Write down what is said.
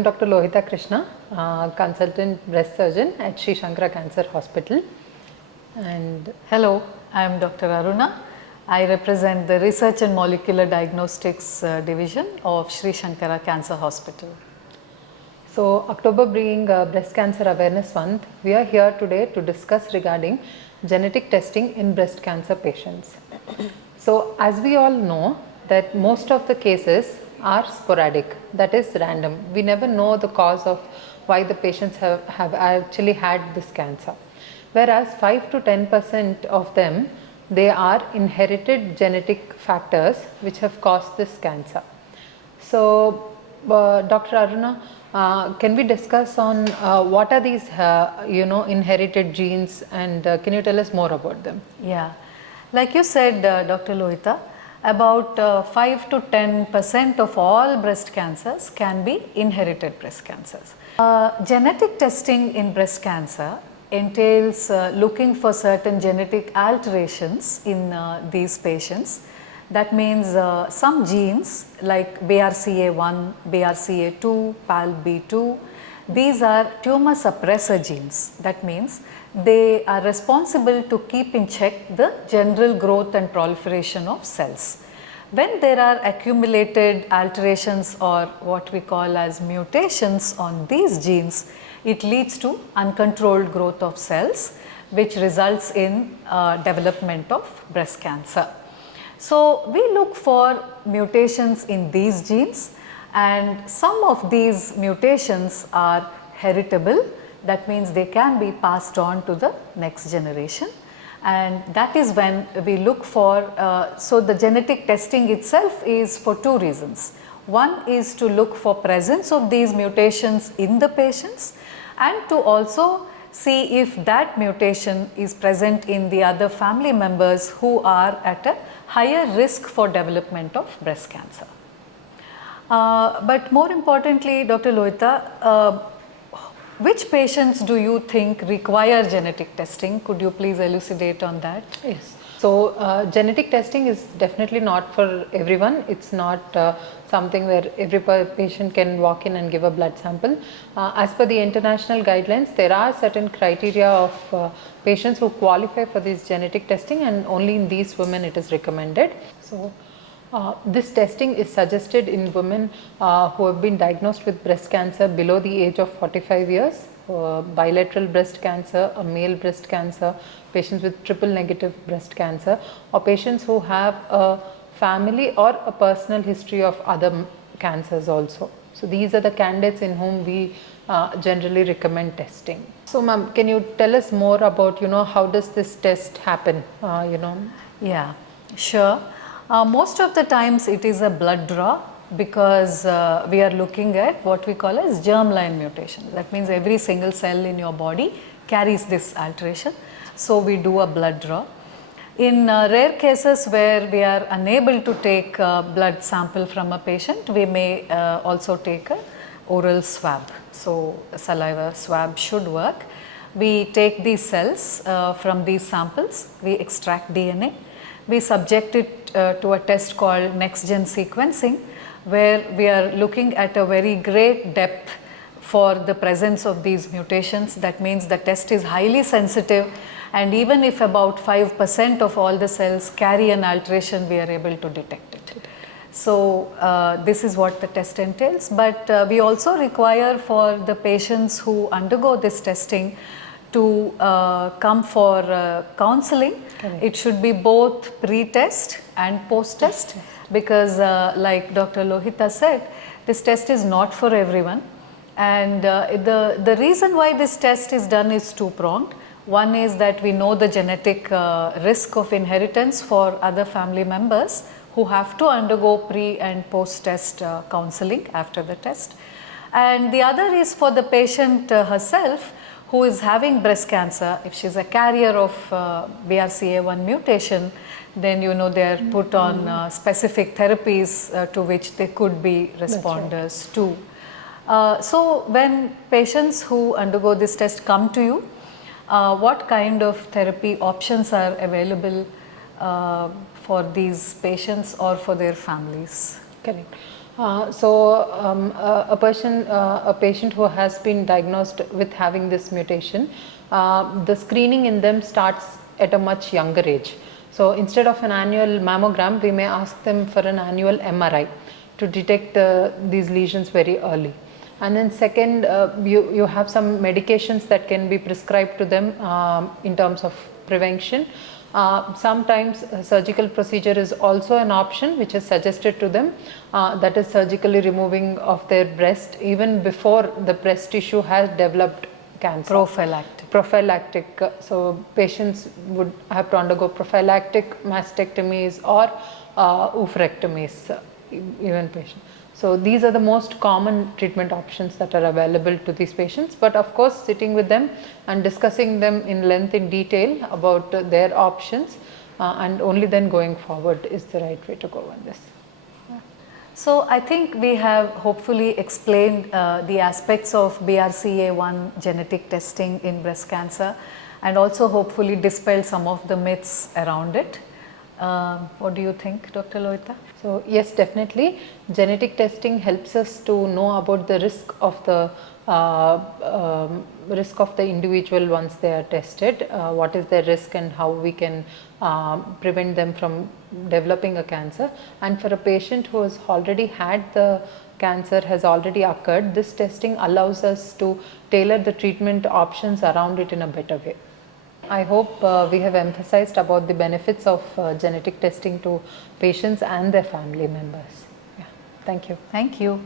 I'm Dr. Lohita Krishna, consultant breast surgeon at Sri Shankara Cancer Hospital. And hello, I am Dr. Aruna. I represent the Research and Molecular Diagnostics Division of Sri Shankara Cancer Hospital. So, October being Breast Cancer Awareness Month, we are here today to discuss regarding genetic testing in breast cancer patients. So, as we all know that most of the cases are sporadic, that is random. We never know the cause of why the patients have actually had this cancer. Whereas 5 to 10% of them, they are inherited genetic factors which have caused this cancer. So, Dr. Aruna, can we discuss on what are these inherited genes, and can you tell us more about them? Yeah, like you said, Dr. Lohita, about 5 to 10% of all breast cancers can be inherited breast cancers. Genetic testing in breast cancer entails looking for certain genetic alterations in these patients. That means some genes like BRCA1, BRCA2, PALB2, these are tumor suppressor genes. That means they are responsible to keep in check the general growth and proliferation of cells. When there are accumulated alterations or what we call as mutations on these genes, it leads to uncontrolled growth of cells, which results in development of breast cancer. So, we look for mutations in these genes, and some of these mutations are heritable. That means they can be passed on to the next generation, and that is when we look for, so the genetic testing itself is for two reasons. One is to look for presence of these mutations in the patients, and to also see if that mutation is present in the other family members who are at a higher risk for development of breast cancer. But more importantly, Dr. Lohita, which patients do you think require genetic testing? Could you please elucidate on that? Yes. So, genetic testing is definitely not for everyone. It's not something where every patient can walk in and give a blood sample. As per the international guidelines, there are certain criteria of patients who qualify for this genetic testing, and only in these women it is recommended. So, this testing is suggested in women who have been diagnosed with breast cancer below the age of 45 years, bilateral breast cancer, a male breast cancer, patients with triple negative breast cancer, or patients who have a family or a personal history of other cancers also. So, these are the candidates in whom we generally recommend testing. So, ma'am, can you tell us more about, how does this test happen, Yeah, sure. Most of the times it is a blood draw, because we are looking at what we call as germline mutation. That means every single cell in your body carries this alteration. So, we do a blood draw. In rare cases where we are unable to take a blood sample from a patient, we may also take a oral swab. So, a saliva swab should work. We take these cells from these samples, we extract DNA, we subject it to a test called next gen sequencing, where we are looking at a very great depth for the presence of these mutations. That means the test is highly sensitive, and even if about 5% of all the cells carry an alteration, we are able to detect it. So, this is what the test entails, but we also require for the patients who undergo this testing to come for counseling. Correct. It should be both pre-test and post-test, because like Dr. Lohita said, this test is not for everyone, and the reason why this test is done is two-pronged. One is that we know the genetic risk of inheritance for other family members who have to undergo pre and post-test counseling after the test, and the other is for the patient herself who is having breast cancer. If she is a carrier of BRCA1 mutation, then they are put on specific therapies to which they could be responders too. So, when patients who undergo this test come to you, what kind of therapy options are available for these patients or for their families? Correct. A patient who has been diagnosed with having this mutation, the screening in them starts at a much younger age. So instead of an annual mammogram, we may ask them for an annual MRI to detect these lesions very early. And then second, you have some medications that can be prescribed to them in terms of prevention. Sometimes surgical procedure is also an option which is suggested to them, that is surgically removing of their breast even before the breast tissue has developed cancer. Prophylactic. So patients would have to undergo prophylactic mastectomies or oophorectomies, even patients. So these are the most common treatment options that are available to these patients, but of course sitting with them and discussing them in length in detail about their options and only then going forward is the right way to go on this. So I think we have hopefully explained the aspects of BRCA1 genetic testing in breast cancer and also hopefully dispelled some of the myths around it. What do you think, Dr. Loita? So yes, definitely genetic testing helps us to know about the risk of the individual once they are tested, what is their risk and how we can prevent them from developing a cancer. And for a patient who has already had the cancer, has already occurred, this testing allows us to tailor the treatment options around it in a better way. I hope we have emphasized about the benefits of genetic testing to patients and their family members. Yeah. Thank you. Thank you.